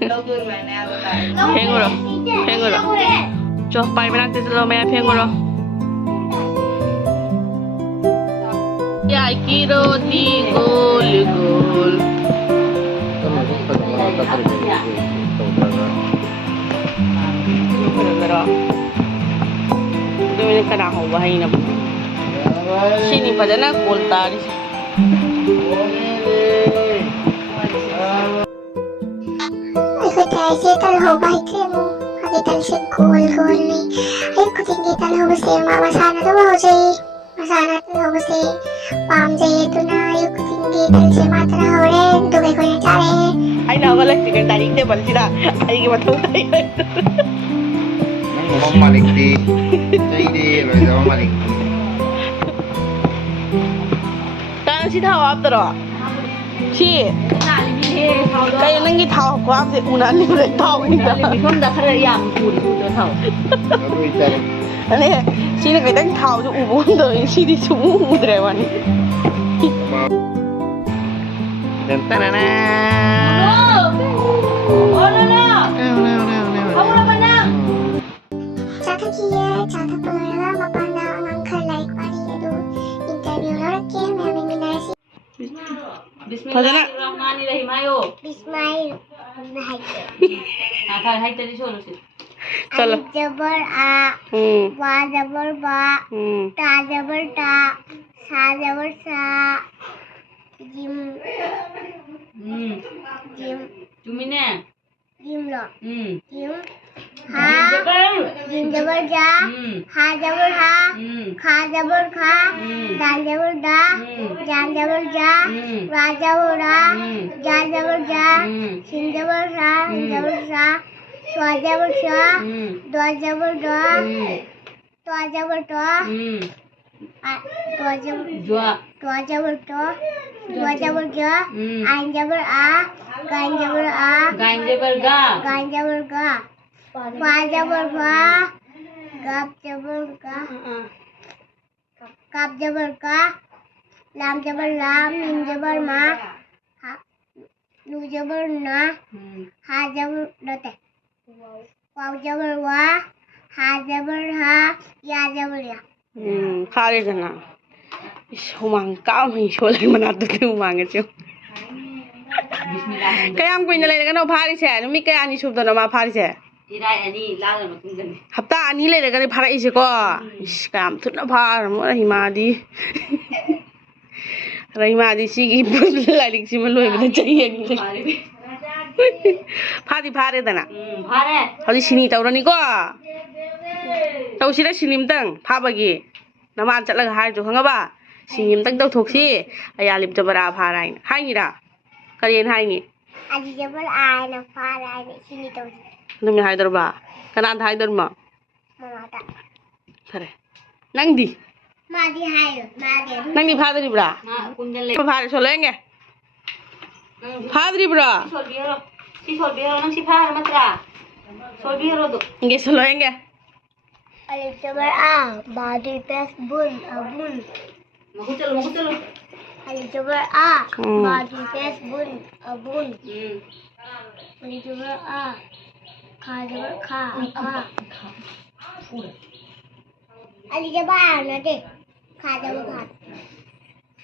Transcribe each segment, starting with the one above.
팽으로 팽으로 저 빨리랑 뜯으러 매야 팽으로 야 기로 디골골 Dumi ka na ako bahay na sini pa dyan na kultari ऐसे तल हो बाई थे वो अभी तल से गोल गोल नहीं अरे कुछ इंगे तल हो बसे मसाला तो हो जाए मसाला तो हो बसे पाम जाए तो ना ये कुछ इंगे तल से मात्रा हो रहे दो के कोई चाह रहे ay na wala chicken tarik te bal sila ay ki matau tayo Ngomong balik di jadi lo balik tan si thao ap taro si kaya nang gi thao ko ap se una ni le thao ni da mi kon da khara yam ku du do thao lalu ikan ane si ne kai tang thao ju u bu do si di su u dre wan dan tanana चाहता कि ये चाहता पलड़ा मपाना uncle like वाली ये दो इंटरव्यू लड़के मैं अभी मिला ऐसी Bismillahirrahmanirrahim ayo बिस्माइल नहीं hai tadi solo sih चलो जबर आ वा जबर बा ता जबर ता सा जबर सा जिम जिम cumine जिम लो जिम हा जिम जबर जा हा जबर हा खा जबर खा दाल जबर दा जान जबर जा वा जबर रा जा जबर जा सिन जबर सा जबर सा स्वा जबर स्वा दो जबर दो तो जबर तो दो जबर dua तो जबर तो दो जबर जो आइन जबर आ गाइन जबर आ ganja berga गाइन जबर गा फा जबर फा गप जबर गा कप जबर का लाम जबर लाम मीम जबर मा नू जबर ना हा जबर नते वाव जबर वा हा जबर हा या जबर या khare kana humang ka mai sholai manat tu humang chu kayam kuina lai kana phari se mi kaya ni sub dona ma phari se irai ani la la matung jani hapta ani lai kana phara ise ko is kam thutna phar mo hima di rahima di sigi lalik si maloi bada chahiye ni phari phare dana phare hali sini tawrani ko tawsira sinim tang phabagi naman chatlaga hai jo khangaba sinim tang taw thoksi ayalim jabara pharai hai ra karien hai ni अजी जबर आए ना फार आए ना सिनी तो numi hai darba kanan hai darma माता thare nangdi मादी हाय मादी nangdi phadri bra कुंडले phare solenge phadri bra sol biharo nang si phar matra sol biharo do nge solenge Ali जबर आ बादी पेस बुन अबुन mahu chalo अली जबर आ बादी पेस बुन अबुन अली जबर आ खा जबर खा खा अली जबर आ ना दे खा जबर खा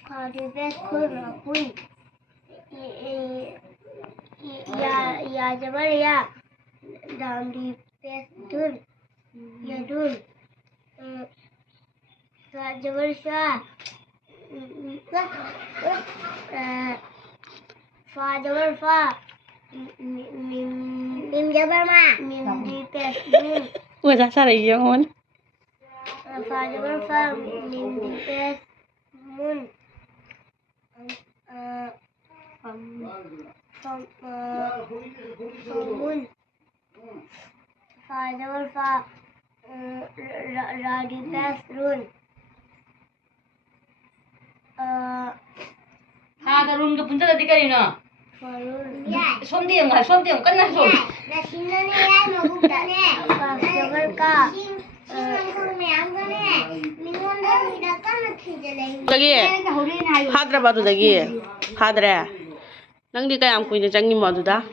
खादी पेस खुर अबुन या जबर या दांडी पेस दुन यदुन जबर शाह फा जबर फा मिम जबर मा मिम दी पेस दुन uza sare yon फा जबर फा मिम दी पेस मुन मुन फा जबर फा राडी पेस रुन ha da room ga punta da kari no फरुन somdi yang kan sol ना सिन्नने यार मगुटाने जबर का lagi Hyderabad lagi Hadra nang di kayam kuina changi maduda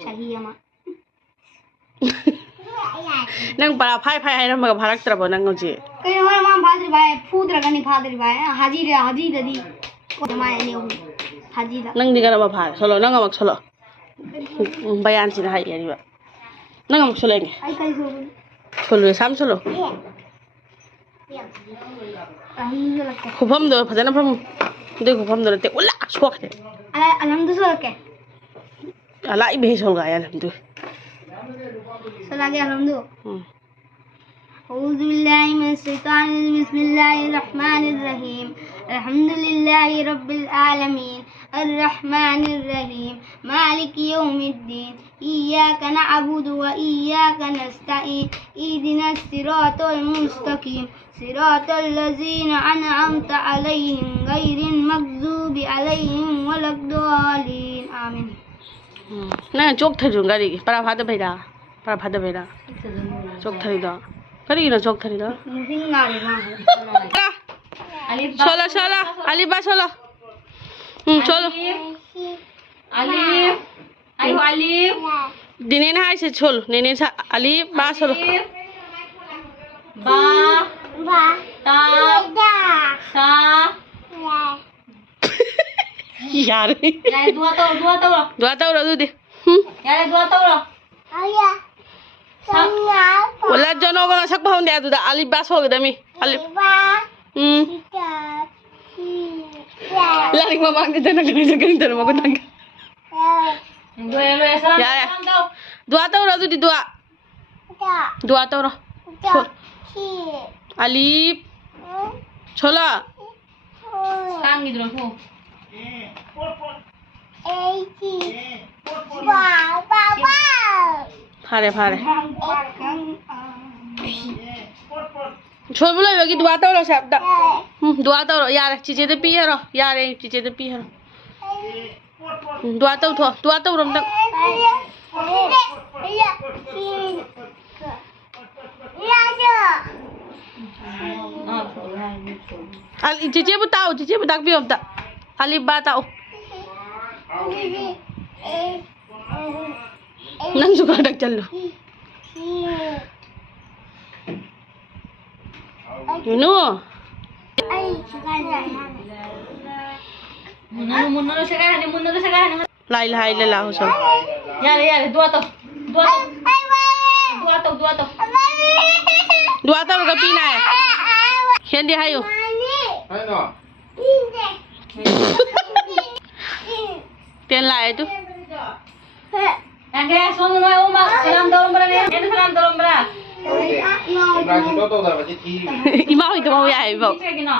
Sahiya nang para phai phai hai ram ga bharak tra ba nang ji Kaya naman mga padre ba, pudra ka ni padre ba, haji dadi. Maya niyo, haji da. nang di ga ma phai solo nang mak solo bayan sin hai yani ba nang mak solo nge Ay, kayo sobo. solo sam solo Alhamdulillah ke. khupam do phajana pham de khupam do te ulla shok de Alhamdulillah ke. ala ibe sol ga ya lam du Salagi alhamdulillah. أعوذ بالله من الشيطان الرجيم بسم الله الرحمن الرحيم الحمد لله رب العالمين الرحمن الرحيم مالك يوم الدين إياك نعبد وإياك نستعين اهدنا الصراط المستقيم صراط الذين أنعمت عليهم غير المغضوب عليهم ولا الضالين آمين na chok thajung ga ri para phada bhaida chok thari da kari na chok thari da Alif solo solo alif ba solo solo Alif. Ayo Alif. dine na hai se chol nene sa alif ba solo Ba. Ba. Ta. Da. Sa. yaar Yare dua tau. dua ta ura du de Yare dua tau. Ayah. wala jono ga sak ba hunde adu da alif ba so ga dami alif lari mama ang dana gani dana mo ko tang Dua salam. Ya, ya. Salam tau. dua ta ura du di dua ta ura alif chola Kang gitu loh. phare chol bolo bagi dua ta ura sab da dua ta ura yaar chiche de pi haro yaar chiche de pi haro dua ta ura da al chiche bu tak bi da alif ba tau nang juga dak jallo no Mundur sekarang. la ilaha illallah sal Yare dua tau. Dua tau. dua ta ga pi na hian di hayo Hai no. tiền lại tu Yang kayak suami mau mak salam tolong berani. Ini salam tolong berani. Ra chúng tôi là cái thi. imau itu mau ya imau Ini kayak gini.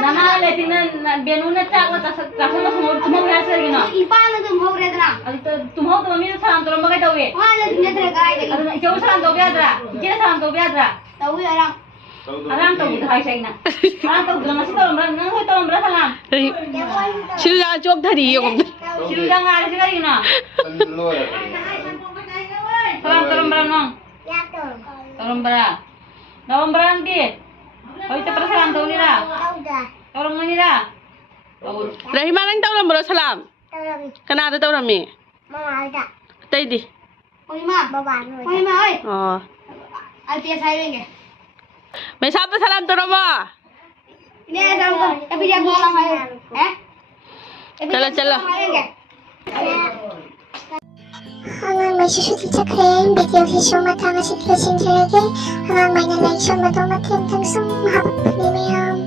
Nana letinan benuna cak mata langsung semua tumau biasa gini. Tumau tuh mami salam tolong bagai tahu ya. Jauh salam tahu biasa. Kira salam tahu biasa. Alam tahu gitu hai saya nak. Alam tahu gitu masih tolong berani. Nang tolong berani salam. silu jangan cok tadi ya kom Silu jangan ada sekali gini. Lu ya. Salam tolong berani nong. Tolong berani. Tolong berani. Kau itu pernah salam tahu ni lah. Tolong ni lah. rahima nang tahu lam salam kana ada tahu rami tay di oh mai sab salam to rama चलो चलो हमारे मैसेज तक है वीडियो की शो में था मैं सिर्फ लेसन चलेंगे हमारे मैंने लाइक शो में तो मैं थे तुम सब वहाँ पर